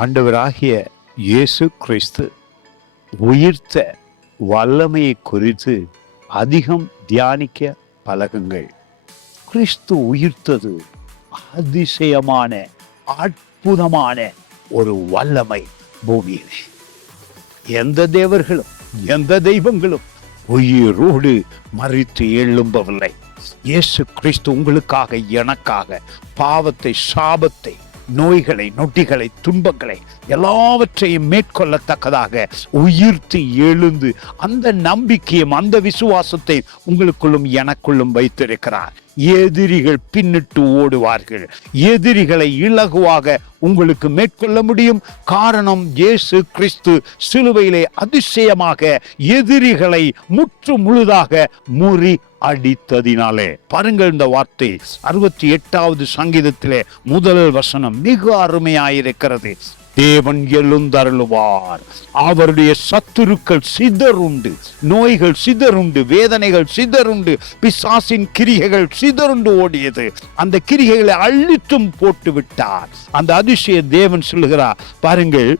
ஆண்டவராகிய இயேசு கிறிஸ்து உயிர்த்த வல்லமையை குறித்து அதிகம் தியானிக்க பழகுங்கள். கிறிஸ்து உயிர்த்தது அதிசயமான அற்புதமான ஒரு வல்லமை பூமியிலே. எந்த தேவர்களும் எந்த தெய்வங்களும் உயிரோடு மறித்து எழும்பவில்லை. இயேசு கிறிஸ்து உங்களுக்காக எனக்காக பாவத்தை, சாபத்தை, நோய்களை, நொட்டிகளை, துன்பங்களை எல்லாவற்றையும் மேற்கொள்ளத்தக்கதாக உயிர்த்து எழுந்து அந்த நம்பிக்கையும் அந்த விசுவாசத்தை உங்களுக்குள்ளும் எனக்குள்ளும் வைத்திருக்கிறார். எதிரிகள் பின்னிட்டு ஓடுவார்கள். எதிரிகளை இலகுவாக உங்களுக்கு மேற்கொள்ள முடியும். காரணம், இயேசு கிறிஸ்து சிலுவையிலே அதிசயமாக எதிரிகளை முற்று முழுதாக முறி அடித்ததினாலே. பாருங்கள், இந்த வார்த்தை 68வது சங்கீதத்திலே முதல் வசனம் மிக அருமையாயிருக்கிறது. தேவன் எழுந்தருளுவார், அவருடைய சத்துருக்கள் சிதறுண்டு, நோய்கள் சிதறுண்டு, வேதனைகள் சிதறுண்டு, பிசாசின் கிரிகைகள் சிதறுண்டு ஓடியது. அந்த கிரிகைகளை அழித்தும் போட்டு விட்டார். அந்த அதிசய தேவன் சொல்லுகிறார், பாருங்கள்,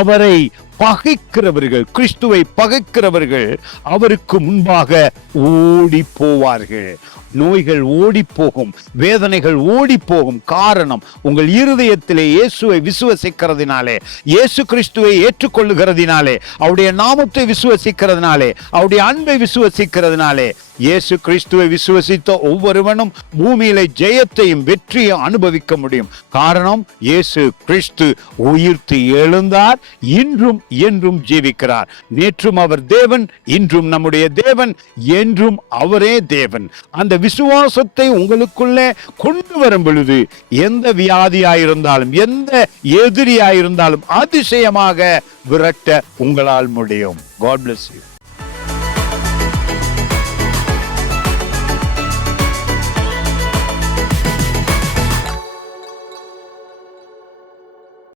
அவரை பகைக்கிறவர்கள், கிறிஸ்துவை பகைக்கிறவர்கள் அவருக்கு முன்பாக ஓடி போவார்கள். நோய்கள் ஓடி போகும், வேதனைகள் ஓடி போகும். காரணம், உங்கள் இருதயத்திலே இயேசுவை விசுவசிக்கிறதுனாலே, இயேசு கிறிஸ்துவை ஏற்றுக்கொள்ளுகிறதுனாலே, அவருடைய நாமத்தை விசுவசிக்கிறதுனாலே, அவருடைய அன்பை விசுவசிக்கிறதுனாலே. இயேசு கிறிஸ்துவை விசுவசித்த ஒவ்வொருவனும் பூமியிலே ஜெயத்தையும் வெற்றியும் அனுபவிக்க முடியும். காரணம், இயேசு கிறிஸ்து உயிர்த்து எழுந்தார், இன்றும் என்றும் ஜீவிக்கிறார். நேற்றும் அவர் தேவன், இன்றும் நம்முடைய தேவன், என்றும் அவரே தேவன். அந்த விசுவாசத்தை உங்களுக்குள்ளே கொண்டு வரும் பொழுது எந்த வியாதியாயிருந்தாலும் எந்த எதிரியாயிருந்தாலும் அதிசயமாக விரட்ட உங்களால் முடியும். God bless you.